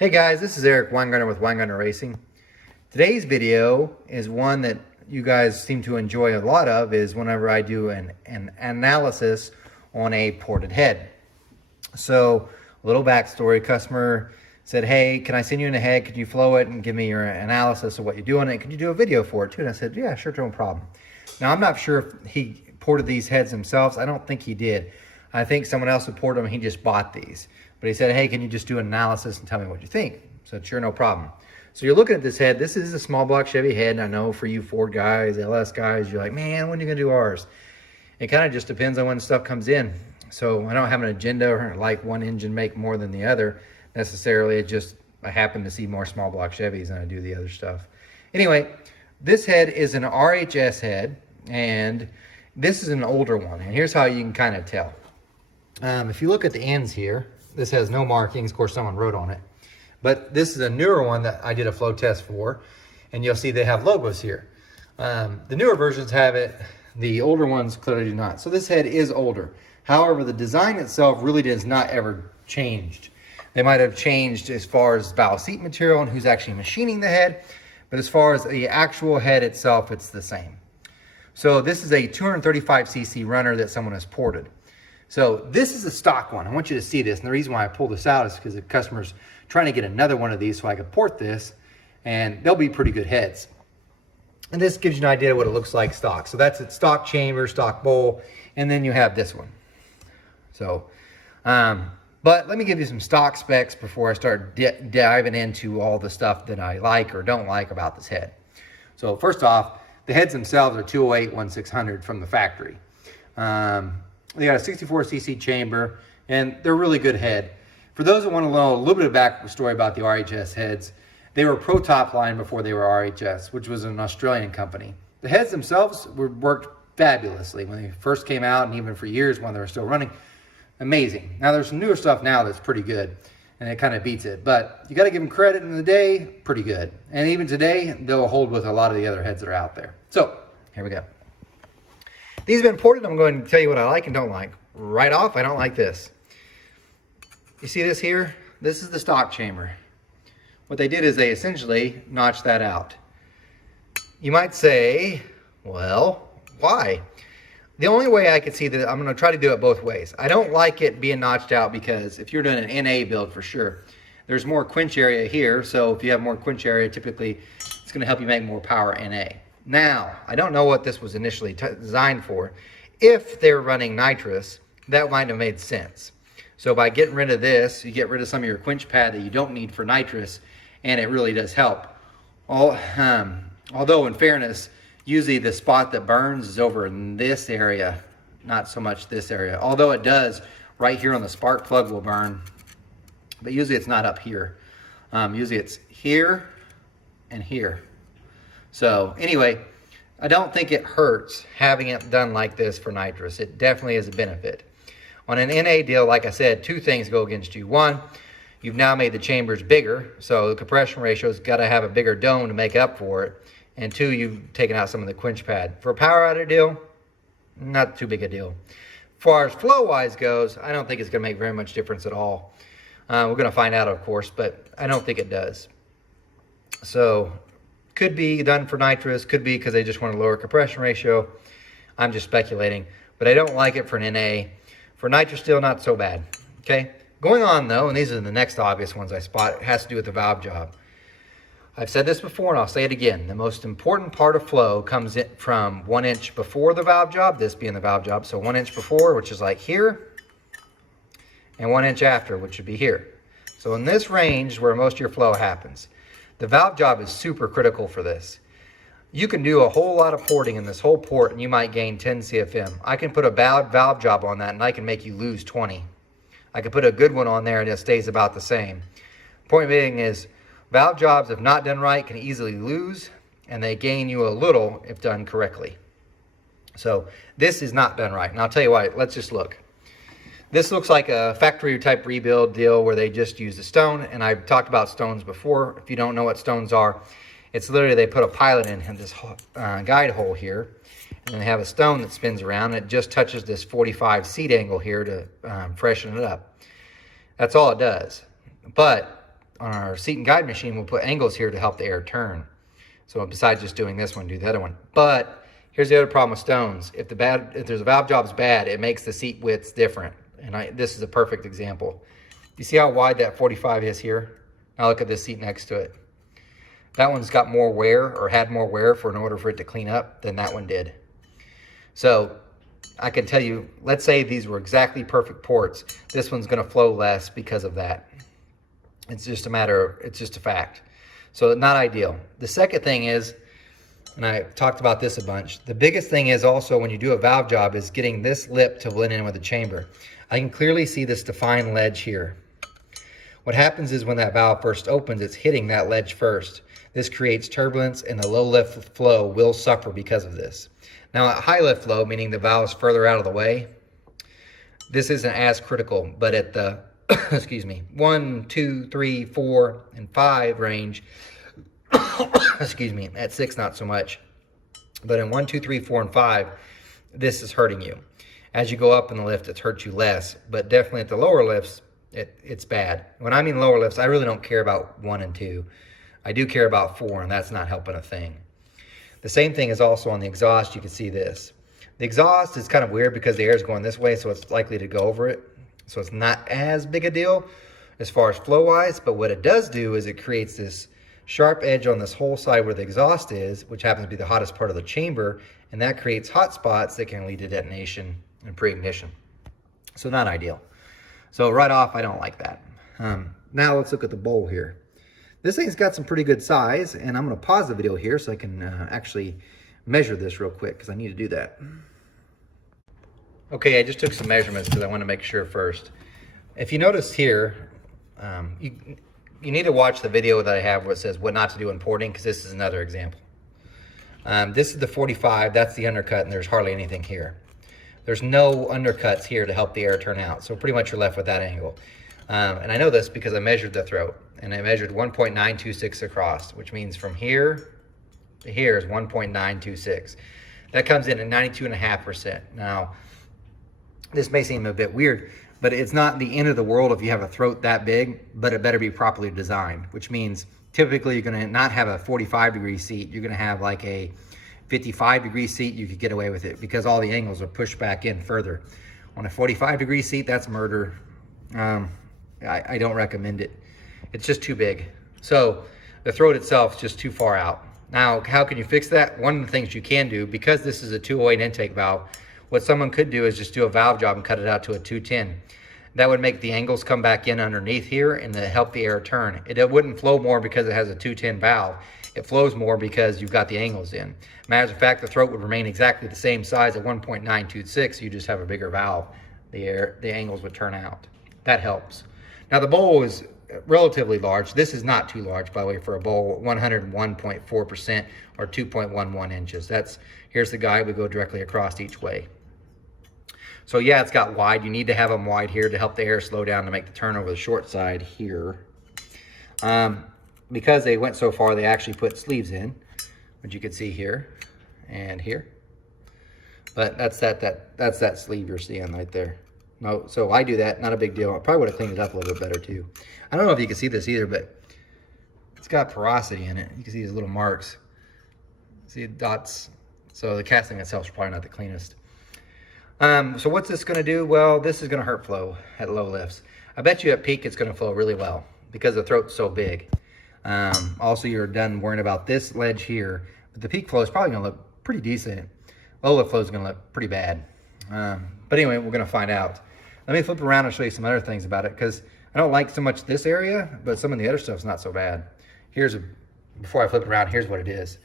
Hey guys, this is Eric Weingartner with Weingartner Racing. Today's video is one that you guys seem to enjoy a lot of, is whenever I do an analysis on a ported head. So a little backstory, customer said, hey, can I send you in a head? Could you flow it and give me your analysis of what you do on it? Could you do a video for it too? And I said, yeah, sure, no problem. Now I'm not sure if he ported these heads themselves. I don't think he did. I think someone else who ported them, he just bought these. But he said, hey, can you just do an analysis and tell me what you think? So sure, no problem. So you're looking at this head. This is a small block Chevy head. And I know for you Ford guys, LS guys, you're like, man, when are you going to do ours? It kind of just depends on when stuff comes in. So I don't have an agenda or like one engine make more than the other necessarily. It just, I happen to see more small block Chevys than I do the other stuff. Anyway, this head is an RHS head, and this is an older one. And here's how you can kind of tell. If you look at the ends here, this has no markings. Of course, someone wrote on it. But this is a newer one that I did a flow test for, and you'll see they have logos here. The newer versions have it. The older ones clearly do not. So this head is older. However, the design itself really does not ever changed. They might have changed as far as valve seat material and who's actually machining the head, but as far as the actual head itself, it's the same. So this is a 235cc runner that someone has ported. So this is a stock one. I want you to see this. And the reason why I pulled this out is because the customer's trying to get another one of these so I could port this, and they'll be pretty good heads. And this gives you an idea of what it looks like stock. So that's its stock chamber, stock bowl, and then you have this one. So, but let me give you some stock specs before I start diving into all the stuff that I like or don't like about this head. So first off, the heads themselves are 208/1600 from the factory. They got a 64cc chamber, and they're really good head. For those that want to know a little bit of backstory about the RHS heads, they were Pro Top Line before they were RHS, which was an Australian company. The heads themselves worked fabulously when they first came out, and even for years when they were still running. Amazing. Now there's some newer stuff now that's pretty good, and it kind of beats it. But you got to give them credit in the day, pretty good. And even today, they'll hold with a lot of the other heads that are out there. So here we go. These have been ported. I'm going to tell you what I like and don't like. Right off, I don't like this. You see this here? This is the stock chamber. What they did is they essentially notched that out. You might say, well, why? The only way I could see that, I'm going to try to do it both ways. I don't like it being notched out because if you're doing an NA build for sure, there's more quench area here. So if you have more quench area, typically it's going to help you make more power NA. Now, I don't know what this was initially designed for. If they're running nitrous, that might have made sense. So by getting rid of this, you get rid of some of your quench pad that you don't need for nitrous, and it really does help. Although in fairness, usually the spot that burns is over in this area, not so much this area. Although it does, right here on the spark plug will burn, but usually it's not up here. Usually it's here and here. So anyway, I don't think it hurts having it done like this for nitrous. It definitely is a benefit. On an NA deal, like I said, two things go against you. One, you've now made the chambers bigger, so the compression ratio's got to have a bigger dome to make up for it. And two, you've taken out some of the quench pad. For a power outage deal, not too big a deal. As far as flow-wise goes, I don't think it's going to make very much difference at all. We're going to find out, of course, but I don't think it does. So could be done for nitrous, could be because they just want a lower compression ratio. I'm just speculating, but I don't like it for an NA. For nitrous steel, not so bad. Okay, going on though, and these are the next obvious ones I spot. It has to do with the valve job. I've said this before, and I'll say it again. The most important part of flow comes in from 1 inch before the valve job, this being the valve job. So 1 inch before, which is like here, and 1 inch after, which would be here. So in this range where most of your flow happens. The valve job is super critical for this. You can do a whole lot of porting in this whole port and you might gain 10 CFM. I can put a bad valve job on that and I can make you lose 20. I can put a good one on there and it stays about the same. Point being is, valve jobs, if not done right, can easily lose, and they gain you a little if done correctly. So this is not done right. And I'll tell you why. Let's just look. This looks like a factory type rebuild deal where they just use a stone, and I've talked about stones before. If you don't know what stones are, it's literally they put a pilot in this guide hole here, and they have a stone that spins around, and it just touches this 45 seat angle here to freshen it up. That's all it does. But seat and guide machine, we'll put angles here to help the air turn. So besides just doing this one, do the other one. But here's the other problem with stones. If there's a valve job's bad, it makes the seat widths different. And this is a perfect example. You see how wide that 45 is here? Now look at this seat next to it. That one's got more wear, or had more wear in order for it to clean up than that one did. So I can tell you, let's say these were exactly perfect ports. This one's gonna flow less because of that. It's just a fact. So not ideal. The second thing is, and I talked about this a bunch, the biggest thing is also when you do a valve job is getting this lip to blend in with the chamber. I can clearly see this defined ledge here. What happens is when that valve first opens, it's hitting that ledge first. This creates turbulence, and the low lift flow will suffer because of this. Now at high lift flow, meaning the valve is further out of the way, this isn't as critical, but at the excuse me, 1, 2, 3, 4, and 5 range, excuse me, at 6 not so much, but in 1, 2, 3, 4, and 5, this is hurting you. As you go up in the lift, it hurts you less, but definitely at the lower lifts, it's bad. When I mean lower lifts, I really don't care about 1 and 2. I do care about 4, and that's not helping a thing. The same thing is also on the exhaust. You can see this. The exhaust is kind of weird because the air is going this way, so it's likely to go over it. So it's not as big a deal as far as flow-wise, but what it does do is it creates this sharp edge on this whole side where the exhaust is, which happens to be the hottest part of the chamber, and that creates hot spots that can lead to detonation and pre-ignition. So not ideal. So right off, I don't like that. Now let's look at the bowl here. This thing's got some pretty good size, and I'm gonna pause the video here so I can actually measure this real quick because I need to do that. Okay, I just took some measurements because I want to make sure first. If you notice here, you need to watch the video that I have where it says what not to do in porting, because this is another example. This is the 45, that's the undercut, and there's hardly anything here. There's no undercuts here to help the air turn out, so pretty much you're left with that angle. And I know this because I measured the throat, and I measured 1.926 across, which means from here to here is 1.926. That comes in at 92.5%. Now, this may seem a bit weird, but it's not the end of the world if you have a throat that big, but it better be properly designed, which means typically you're gonna not have a 45-degree seat, you're gonna have like a 55-degree seat. You could get away with it because all the angles are pushed back in further. On a 45-degree seat, that's murder. I don't recommend it. It's just too big. So the throat itself is just too far out. Now, how can you fix that? One of the things you can do, because this is a 208 intake valve, what someone could do is just do a valve job and cut it out to a 210. That would make the angles come back in underneath here and to help the air turn. It wouldn't flow more because it has a 210 valve. It flows more because you've got the angles in. Matter of fact, the throat would remain exactly the same size at 1.926. You just have a bigger valve. The angles would turn out. That helps. Now the bowl is relatively large. This is not too large, by the way, for a bowl. 101.4% or 2.11 inches. Here's the guide. We go directly across each way. So yeah, it's got wide. You need to have them wide here to help the air slow down to make the turn over the short side here. Because they went so far, they actually put sleeves in, which you can see here and here. But that's that sleeve you're seeing right there. No, so I do that, not a big deal. I probably would have cleaned it up a little bit better too. I don't know if you can see this either, but it's got porosity in it. You can see these little marks. See the dots? So the casting itself is probably not the cleanest. So what's this gonna do? Well, this is gonna hurt flow at low lifts. I bet you at peak it's gonna flow really well because the throat's so big. Also, you're done worrying about this ledge here, but the peak flow is probably gonna look pretty decent. Low lift flow is gonna look pretty bad. But anyway, we're gonna find out. Let me flip around and show you some other things about it because I don't like so much this area, but some of the other stuff's not so bad. Before I flip it around, here's what it is.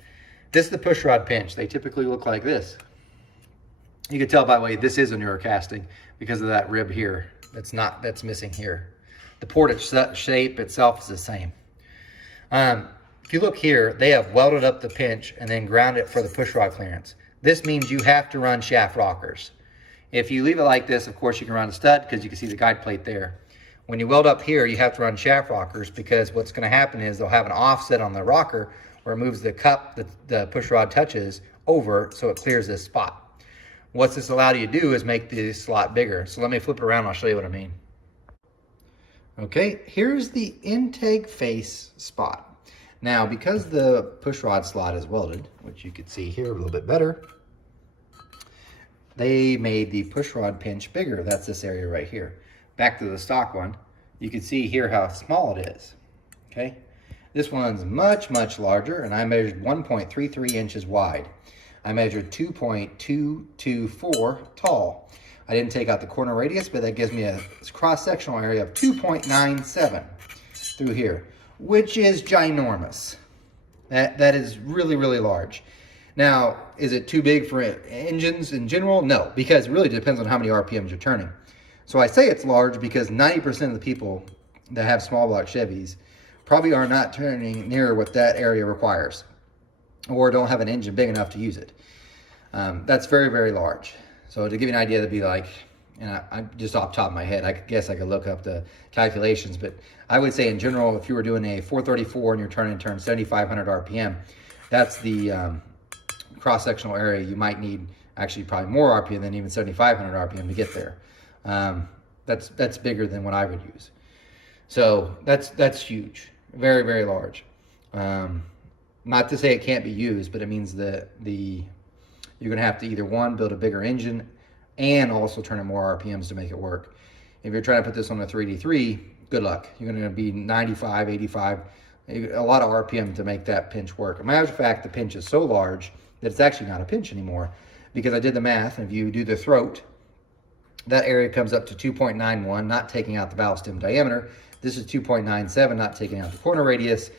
This is the push rod pinch. They typically look like this. You can tell by the way, this is a neurocasting because of that rib here. That's missing here. The port shape itself is the same. If you look here, they have welded up the pinch and then ground it for the push rod clearance. This means you have to run shaft rockers. If you leave it like this, of course you can run a stud because you can see the guide plate there. When you weld up here, you have to run shaft rockers because what's gonna happen is they'll have an offset on the rocker where it moves the cup that the push rod touches over so it clears this spot. What's this allow you to do is make the slot bigger. So let me flip it around and I'll show you what I mean. Okay, here's the intake face spot. Now, because the push rod slot is welded, which you can see here a little bit better, they made the push rod pinch bigger. That's this area right here. Back to the stock one, you can see here how small it is. Okay, this one's much, much larger, and I measured 1.33 inches wide. I measured 2.224 tall. I didn't take out the corner radius, but that gives me a cross-sectional area of 2.97 through here, which is ginormous. That is really, really large. Now, is it too big for engines in general? No, because it really depends on how many RPMs you're turning. So I say it's large because 90% of the people that have small block Chevys probably are not turning near what that area requires, or don't have an engine big enough to use it. That's very, very large. So to give you an idea, that'd be like, and I'm just off the top of my head, I guess I could look up the calculations, but I would say in general, if you were doing a 434 and you're turning 7,500 RPM, that's the cross-sectional area. You might need actually probably more RPM than even 7,500 RPM to get there. That's bigger than what I would use. So that's huge, very, very large. Not to say it can't be used, but it means that you're gonna have to either one, build a bigger engine and also turn in more RPMs to make it work. If you're trying to put this on a 3D3, good luck. You're gonna be 95, 85, a lot of RPM to make that pinch work. As a matter of fact, the pinch is so large that it's actually not a pinch anymore, because I did the math, and if you do the throat, that area comes up to 2.91, not taking out the valve stem diameter. This is 2.97, not taking out the corner radius.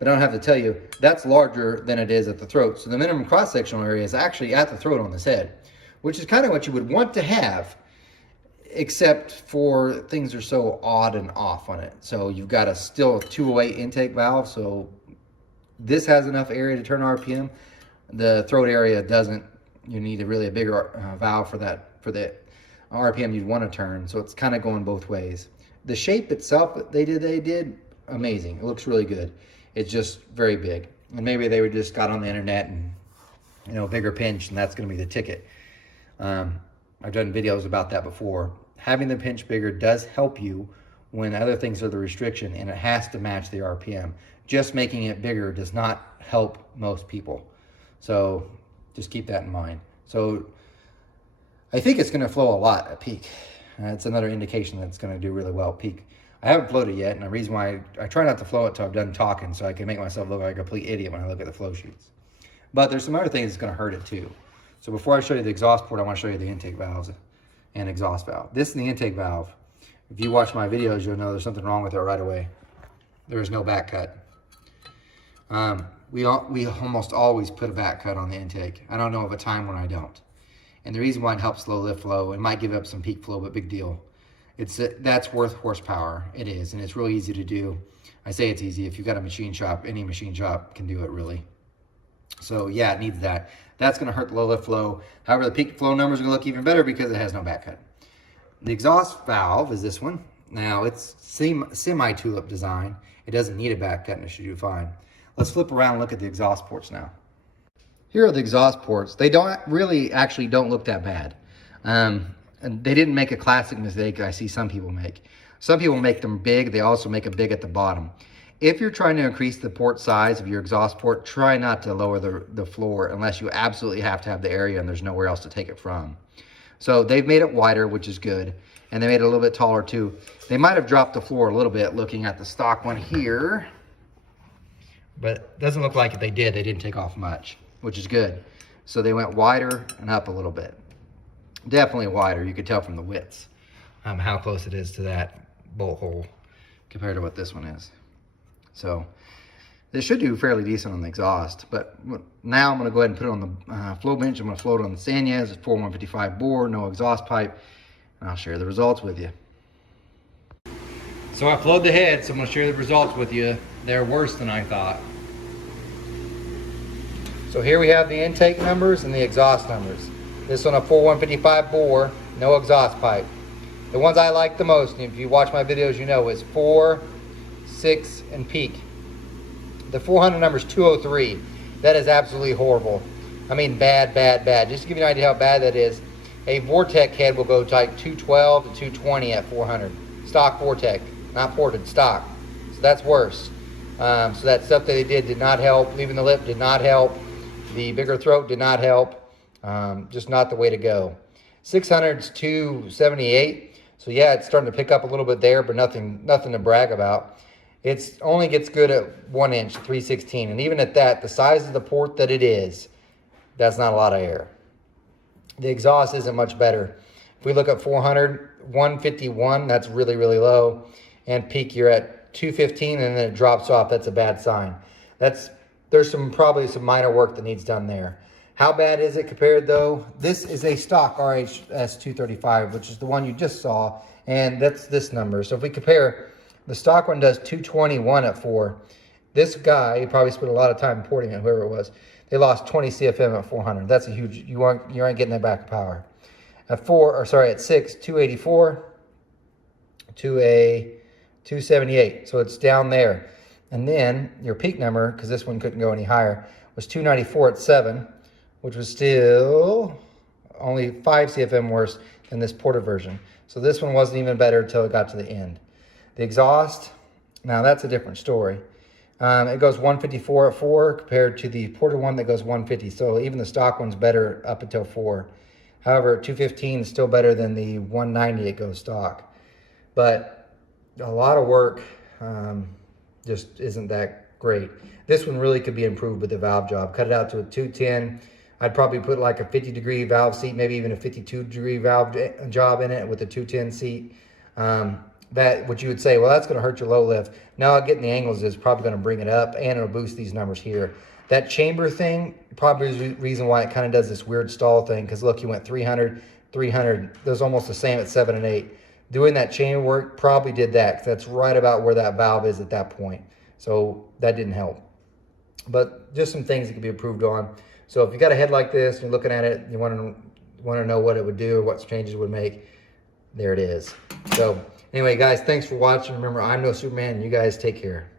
But I don't have to tell you, that's larger than it is at the throat. So the minimum cross-sectional area is actually at the throat on this head, which is kind of what you would want to have, except for things are so odd and off on it. So you've got a still 208 intake valve, so this has enough area to turn RPM. The throat area doesn't. You need a really bigger valve for the RPM you'd want to turn, so it's kind of going both ways. The shape itself that they did amazing. It looks really good. It's just very big, and maybe they just got on the internet and, bigger pinch, and that's going to be the ticket. I've done videos about that before. Having the pinch bigger does help you when other things are the restriction, and it has to match the RPM. Just making it bigger does not help most people, so just keep that in mind. So I think it's going to flow a lot at peak. It's another indication that it's going to do really well at peak. I haven't flowed it yet, and the reason why I try not to flow it till I'm done talking, so I can make myself look like a complete idiot when I look at the flow sheets. But there's some other things that's going to hurt it too. So before I show you the exhaust port, I want to show you the intake valves and exhaust valve. This is the intake valve. If you watch my videos, you'll know there's something wrong with it right away. There is no back cut. We almost always put a back cut on the intake. I don't know of a time when I don't. And the reason why it helps low lift flow, it might give up some peak flow, but big deal. That's worth horsepower. It is, and it's really easy to do. I say it's easy. If you've got a machine shop, any machine shop can do it really. So yeah, it needs that. That's going to hurt the low lift flow. However, the peak flow numbers are going to look even better because it has no back cut. The exhaust valve is this one. Now it's semi-tulip design. It doesn't need a back cut, and it should do fine. Let's flip around and look at the exhaust ports now. Here are the exhaust ports. They don't look that bad. And they didn't make a classic mistake I see some people make. Some people make them big. They also make them big at the bottom. If you're trying to increase the port size of your exhaust port, try not to lower the floor unless you absolutely have to have the area and there's nowhere else to take it from. So they've made it wider, which is good. And they made it a little bit taller too. They might have dropped the floor a little bit looking at the stock one here, but it doesn't look like they did. They didn't take off much, which is good. So they went wider and up a little bit. Definitely wider. You could tell from the widths how close it is to that bolt hole compared to what this one is. So this should do fairly decent on the exhaust, but now I'm going to go ahead and put it on the flow bench. I'm going to float it on the Sanyas. It's 4155 bore, no exhaust pipe, and I'll share the results with you. So I flowed the head, so I'm going to share the results with you. They're worse than I thought. So here we have the intake numbers and the exhaust numbers. This one a 4155 bore, no exhaust pipe. The ones I like the most, and if you watch my videos you know, is 4, 6, and peak. The 400 number is 203. That is absolutely horrible. I mean bad, bad, bad. Just to give you an idea how bad that is, a Vortec head will go to like 212 to 220 at 400. Stock Vortec. not ported, stock. So that's worse. So that stuff that they did not help. Leaving the lip did not help. The bigger throat did not help. Just not the way to go. 600's 278. So yeah, it's starting to pick up a little bit there, but nothing to brag about. It only gets good at 1 inch, 316. And even at that, the size of the port that it is, that's not a lot of air. The exhaust isn't much better. If we look at 400, 151, that's really, really low. And peak, you're at 215, and then it drops off. That's a bad sign. There's probably some minor work that needs done there. How bad is it compared though? This is a stock RHS 235, which is the one you just saw, and that's this number. So if we compare, the stock one does 221 at 4. This guy, he probably spent a lot of time porting it, whoever it was. They lost 20 CFM at 400. That's a huge, you aren't getting that back power. At 6, 284 to a 278. So it's down there. And then your peak number, because this one couldn't go any higher, was 294 at 7, which was still only 5 CFM worse than this ported version. So this one wasn't even better until it got to the end. The exhaust, now that's a different story. It goes 154 at 4 compared to the ported one that goes 150. So even the stock one's better up until 4. However, 215 is still better than the 190 it goes stock. But a lot of work just isn't that great. This one really could be improved with the valve job. Cut it out to a 210. I'd probably put like a 50-degree valve seat, maybe even a 52-degree valve job in it with a 210 seat. That what you would say, well, that's going to hurt your low lift. No, getting the angles is probably going to bring it up, and it'll boost these numbers here. That chamber thing probably is the reason why it kind of does this weird stall thing, because look, you went 300, 300. Those almost the same at 7 and 8. Doing that chamber work probably did that, because that's right about where that valve is at that point. So that didn't help. But just some things that could be improved on. So if you got a head like this, and you're looking at it, you want to know what it would do or what changes it would make, there it is. So anyway, guys, thanks for watching. Remember, I'm no Superman. You guys take care.